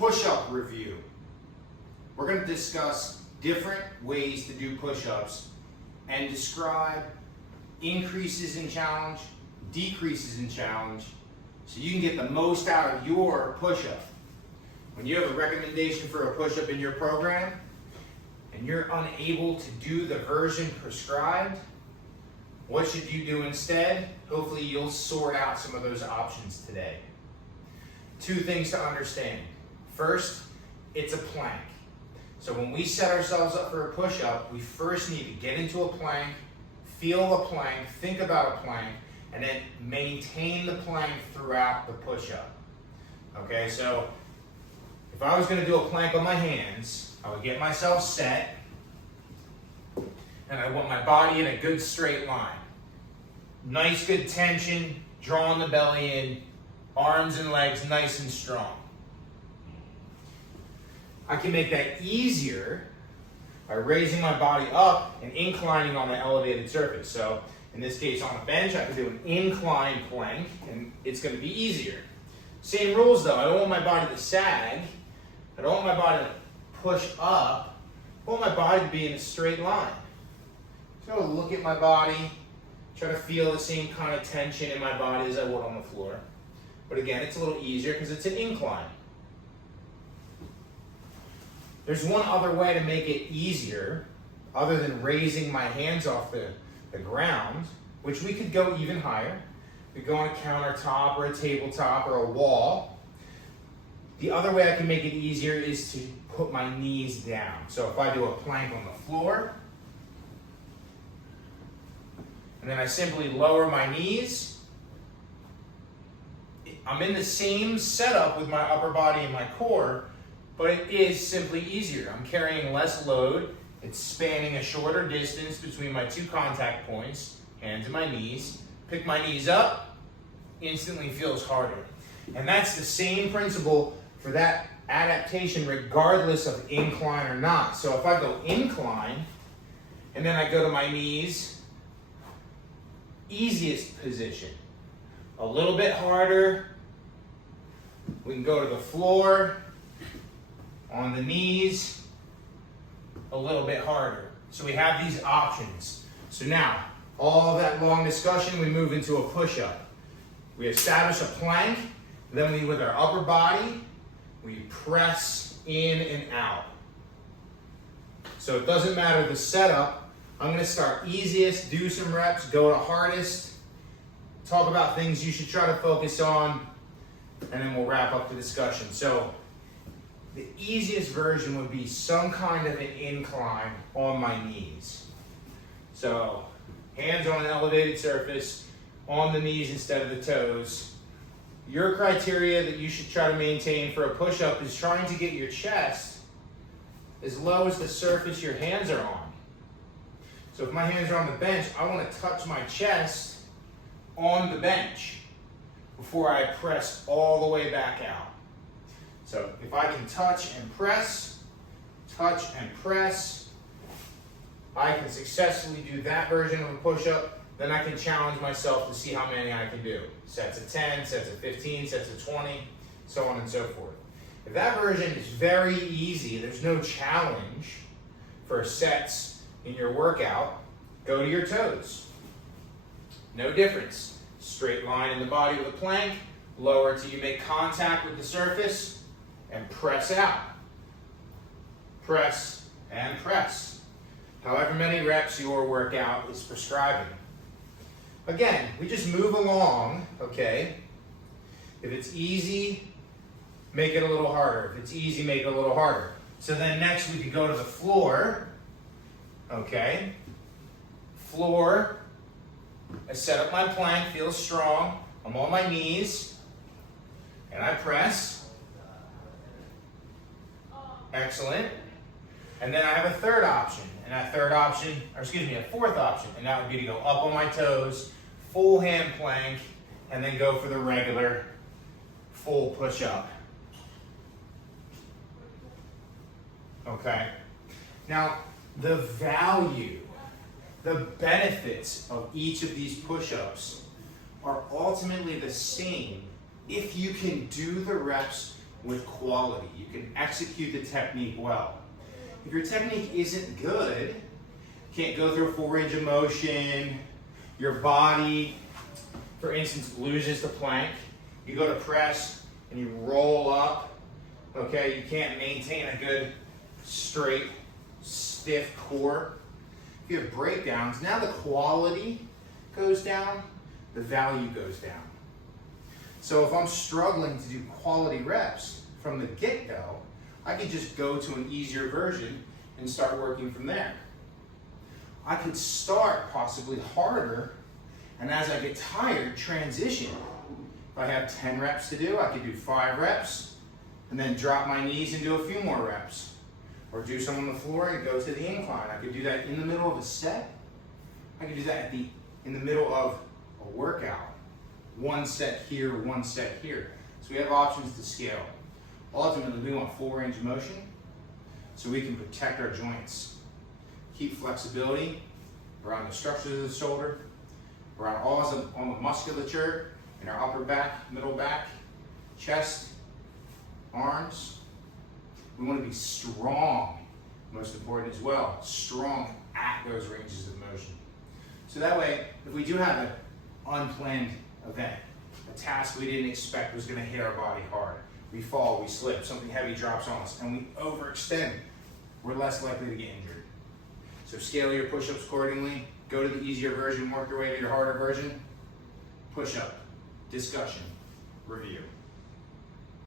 push-up review. We're going to discuss different ways to do push-ups and describe increases in challenge, decreases in challenge, so you can get the most out of your push-up. When you have a recommendation for a push-up in your program and you're unable to do the version prescribed, what should you do instead? Hopefully you'll sort out some of those options today. Two things to understand. First, it's a plank. So when we set ourselves up for a push-up, we first need to get into a plank, feel a plank, think about a plank, and then maintain the plank throughout the push-up. Okay, so if I was going to do a plank on my hands, I would get myself set, and I want my body in a good straight line. Nice good tension, drawing the belly in, arms and legs nice and strong. I can make that easier by raising my body up and inclining on the elevated surface. So in this case on a bench, I can do an incline plank and it's going to be easier. Same rules though, I don't want my body to sag, I don't want my body to push up, I want my body to be in a straight line. So look at my body, try to feel the same kind of tension in my body as I would on the floor. But again, it's a little easier because it's an incline. There's one other way to make it easier, other than raising my hands off the ground, which we could go even higher. We could go on a countertop or a tabletop or a wall. The other way I can make it easier is to put my knees down. So if I do a plank on the floor, and then I simply lower my knees, I'm in the same setup with my upper body and my core, but it is simply easier. I'm carrying less load. It's spanning a shorter distance between my two contact points, hands and my knees. Pick my knees up, instantly feels harder. And that's the same principle for that adaptation regardless of incline or not. So if I go incline, and then I go to my knees, easiest position. A little bit harder. We can go to the floor, on the knees, a little bit harder. So we have these options. So now, all that long discussion, we move into a push-up. We establish a plank, then we, with our upper body, we press in and out. So it doesn't matter the setup. I'm going to start easiest, do some reps, go to hardest, talk about things you should try to focus on, and then we'll wrap up the discussion. So the easiest version would be some kind of an incline on my knees. So hands on an elevated surface, on the knees instead of the toes. Your criteria that you should try to maintain for a push-up is trying to get your chest as low as the surface your hands are on. So if my hands are on the bench, I want to touch my chest on the bench before I press all the way back out. So if I can touch and press, I can successfully do that version of a push-up, then I can challenge myself to see how many I can do. Sets of 10, sets of 15, sets of 20, so on and so forth. If that version is very easy, there's no challenge for sets in your workout, go to your toes. No difference. Straight line in the body with a plank, lower till you make contact with the surface, and press out. Press and press. However many reps your workout is prescribing. Again, we just move along, okay? If it's easy, make it a little harder. If it's easy, make it a little harder. So then next we could go to the floor, okay? Floor, I set up my plank, feels strong. I'm on my knees, and I press. Excellent. And then I have a third option, and that third option, or excuse me, a fourth option, and that would be to go up on my toes, full hand plank, and then go for the regular full push-up. Okay? Now, the value, the benefits of each of these push-ups are ultimately the same if you can do the reps with quality. You can execute the technique well. If your technique isn't good, can't go through a full range of motion, your body, for instance, loses the plank, you go to press and you roll up, okay, you can't maintain a good, straight, stiff core. If you have breakdowns, now the quality goes down, the value goes down. So if I'm struggling to do quality reps from the get-go, I could just go to an easier version and start working from there. I could start possibly harder, and as I get tired, transition. If I have 10 reps to do, I could do 5 reps, and then drop my knees and do a few more reps. Or do some on the floor and go to the incline. I could do that in the middle of a set. I could do that in the middle of a workout. 1 set here, 1 set here. So we have options to scale. Ultimately, we want full range of motion so we can protect our joints. Keep flexibility around the structures of the shoulder, around all on the musculature in our upper back, middle back, chest, arms. We want to be strong, most important as well, strong at those ranges of motion. So that way, if we do have an unplanned event, a task we didn't expect was going to hit our body hard, we fall, we slip, something heavy drops on us, and we overextend, we're less likely to get injured. So scale your push-ups accordingly, go to the easier version, work your way to your harder version, push-up, discussion, review.